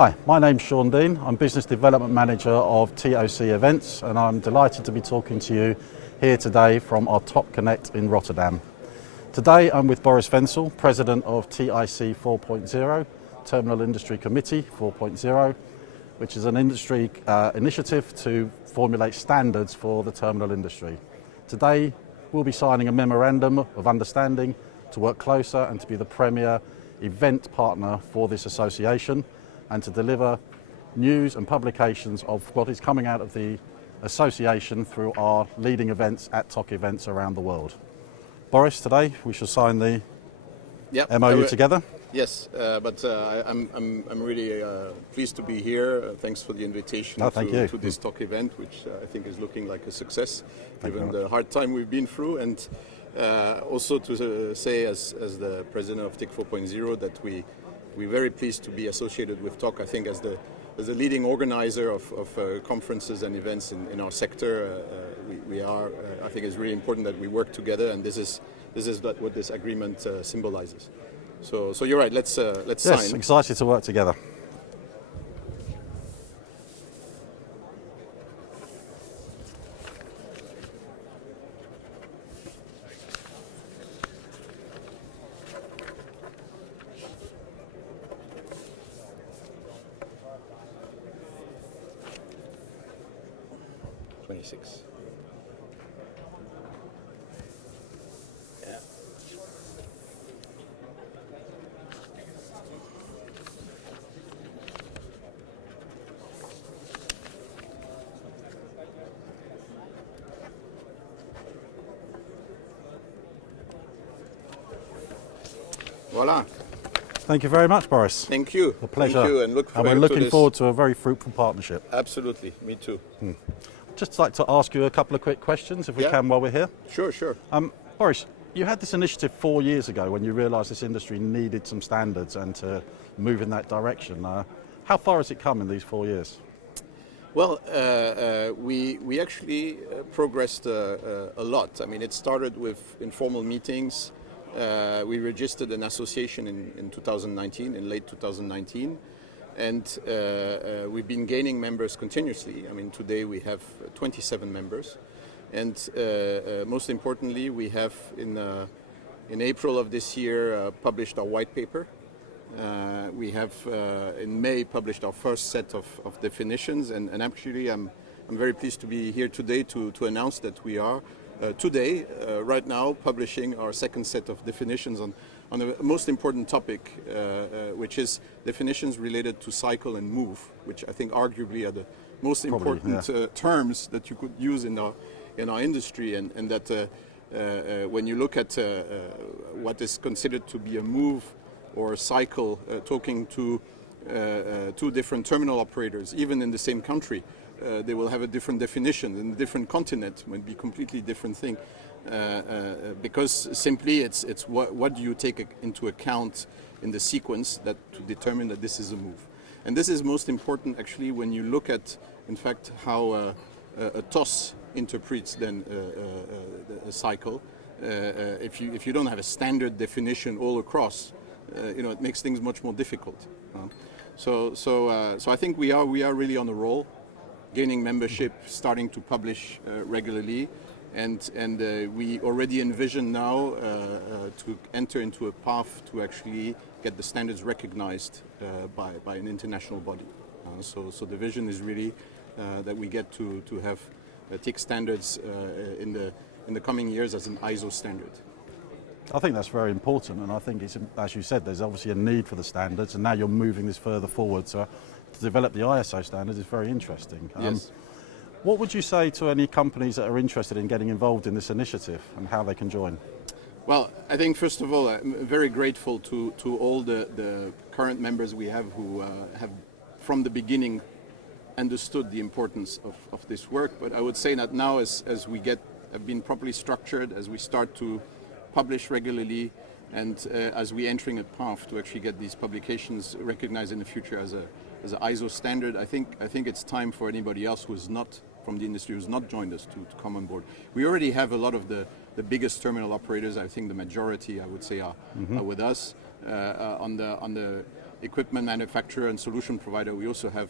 Hi, my name's Sean Dean. I'm Business Development Manager of TOC Events, and I'm delighted to be talking to you here today from our TOC Connect in Rotterdam. Today I'm with Boris Wenzel, President of TIC 4.0, Terminal Industry Committee 4.0, which is an industry initiative to formulate standards for the terminal industry. Today we'll be signing a memorandum of understanding to work closer and to be the premier event partner for this association, and to deliver news and publications of what is coming out of the association through our leading events at TOC events around the world. Boris, today we shall sign the MOU together. Yes, but I'm really pleased to be here. Thanks for the invitation to this TOC event, which I think is looking like a success, given the hard time we've been through. And also to say, as the president of TIC 4.0, that we're very pleased to be associated with TOC. I think as the leading organizer of conferences and events in our sector, we are. I think it's really important that we work together, and this is what this agreement symbolizes. So you're right. Let's sign. Yes, excited to work together. Voila. Thank you very much, Boris. Thank you. A pleasure. Thank you, and we're looking forward to a very fruitful partnership. Absolutely. Me too. Just like to ask you a couple of quick questions, if we can, while we're here. Sure. Boris, you had this initiative 4 years ago when you realised this industry needed some standards and to move in that direction. How far has it come in these 4 years? Well, we actually progressed a lot. I mean, it started with informal meetings. We registered an association in 2019, in late 2019, and we've been gaining members continuously. I mean, today we have 27 members, and most importantly, we have in April of this year published our white paper. We have in May published our first set of definitions, and actually I'm very pleased to be here today to announce that we are today, right now, publishing our second set of definitions on the most important topic, which is definitions related to cycle and move, which I think arguably are the most important terms that you could use in our industry, and that when you look at what is considered to be a move or a cycle, talking to two different terminal operators, even in the same country, they will have a different definition. In a different continent might be a completely different thing, because simply it's what do you take into account in the sequence that to determine that this is a move. And this is most important actually when you look at, in fact, how a TOS interprets then a cycle. If you don't have a standard definition all across, it makes things much more difficult. So I think we are really on a roll, gaining membership, starting to publish regularly, and we already envision now to enter into a path to actually get the standards recognized by an international body. So the vision is really that we get to have TIC standards in the coming years as an ISO standard. I think that's very important, and I think it's, as you said, there's obviously a need for the standards, and now you're moving this further forward. So to develop the ISO standards is very interesting. Yes. What would you say to any companies that are interested in getting involved in this initiative and how they can join? Well, I think first of all, I'm very grateful to all the current members we have who have from the beginning understood the importance of this work. But I would say that now as we have been properly structured, as we start to publish regularly, and as we entering a path to actually get these publications recognized in the future as an ISO standard, I think it's time for anybody else who is not from the industry, who's not joined us, to come on board. We already have a lot of the biggest terminal operators. I think the majority, I would say, are with us. On the equipment manufacturer and solution provider, we also have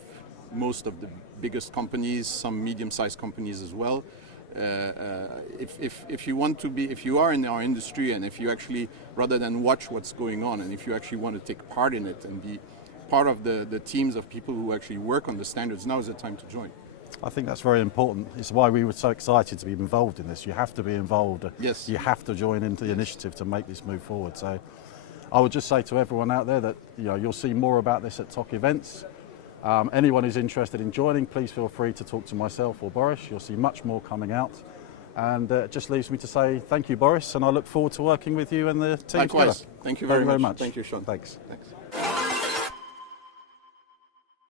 most of the biggest companies, some medium-sized companies as well. If you are in our industry, and if you actually, rather than watch what's going on, and if you actually want to take part in it and be part of the teams of people who actually work on the standards, now is the time to join. I think that's very important. It's why we were so excited to be involved in this. You have to be involved. Yes. You have to join into the initiative to make this move forward. So I would just say to everyone out there that you'll see more about this at TOC events. Anyone who's interested in joining, please feel free to talk to myself or Boris. You'll see much more coming out. And it just leaves me to say thank you, Boris, and I look forward to working with you and the team Likewise. together. Thank you very much. Thank you, Sean. Thanks. Thanks.